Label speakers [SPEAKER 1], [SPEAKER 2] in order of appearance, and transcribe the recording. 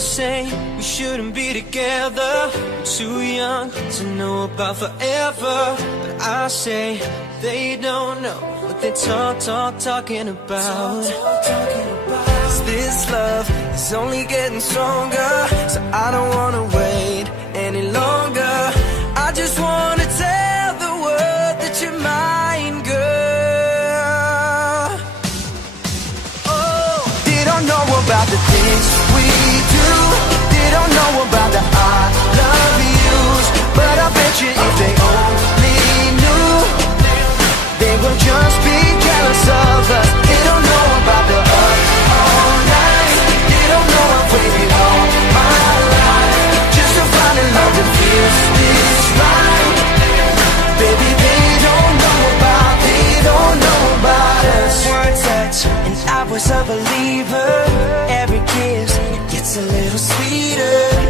[SPEAKER 1] People say we shouldn't be together. We're too young to know about forever. But I say they don't know what they talk, talk, talking about. Talk, talk, talking about. Cause this love is only getting stronger. So I don't wanna wait any longer. I just wanna tell the world that you're mine, girl. Oh, they don't know about the things we always a believer. Every kiss gets a little sweeter.